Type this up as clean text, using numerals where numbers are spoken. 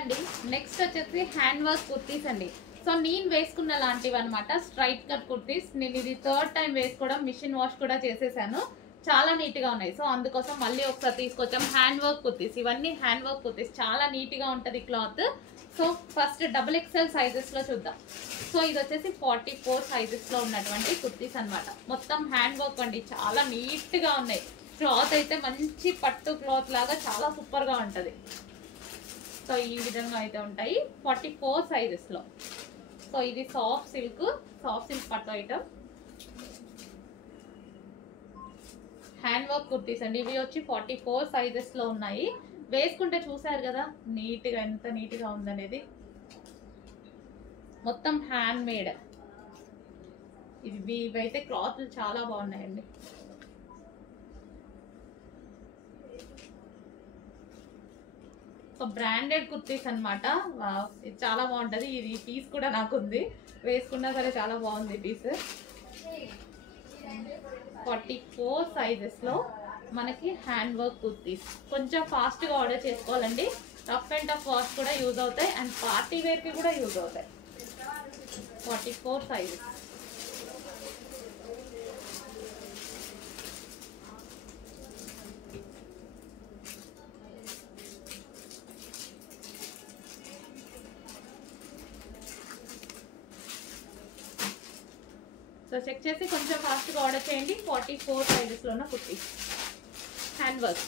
అండి. నెక్స్ట్ వచ్చేసి hand work kurtis అండి. సో నేను వేసుకున్న లాంటివి అనమాట స్ట్రైట్ కట్ కుర్తీస్. నేను ఇది థర్డ్ టైం వేసుకోవడం, మిషన్ వాష్ కూడా చేసేసాను. చాలా నీట్ గా ఉన్నాయి. సో అందుకోసం మళ్ళీ ఒకసారి తీసుకొచ్చాం. హ్యాండ్ వర్క్ కుర్తీస్, ఇవన్నీ హ్యాండ్ వర్క్ కుర్తీస్, చాలా నీట్ గా ఉంటది cloth. So first XXL sizes లో చూద్దాం. సో ఇది వచ్చేసి 44 సైజెస్ లో ఉన్నటువంటి కుర్తీస్ అనమాట. మొత్తం హ్యాండ్ వర్క్ అండి, చాలా నీట్ గా ఉన్నాయి. క్లాత్ అయితే మంచి పట్టు క్లాత్ లాగా చాలా సూపర్ గా ఉంటది. సో ఈ విధంగా అయితే ఉంటాయి 44 సైజెస్ లో. సో ఇది సాఫ్ట్ సిల్క్ పట్టు ఐటమ్. హ్యాండ్ వర్క్ కుర్తీస్ అండి. ఇవి వచ్చి 44 సైజెస్ లో ఉన్నాయి. వేసుకుంటే చూసారు కదా నీట్ గా, ఎంత నీట్ గా ఉందనేది. మొత్తం హ్యాండ్ మేడ్. ఇవైతే క్లాత్లు చాలా బాగున్నాయండి. సో బ్రాండెడ్ కుర్తీస్ అనమాట. ఇది చాలా బాగుంటది. ఇది పీస్ కూడా నాకు ఉంది, వేసుకున్నా సరే చాలా బాగుంది పీస్. 44 సైజెస్ లో మనకి హ్యాండ్ వర్క్ కుర్తీస్. కొంచెం ఫాస్ట్ గా ఆర్డర్ చేసుకోవాలండి. రఫ్ అండ్ టఫ్ వాష్ కూడా యూజ్ అవుతాయి అండ్ పార్టీ వేర్ కి కూడా యూజ్ అవుతాయి. 44 సైజెస్. సో చెక్ చేసి కొంచెం ఫాస్ట్గా ఆర్డర్ చేయండి. 44 సైజెస్లో ఉన్న కుర్తీస్ హ్యాండ్ వర్క్.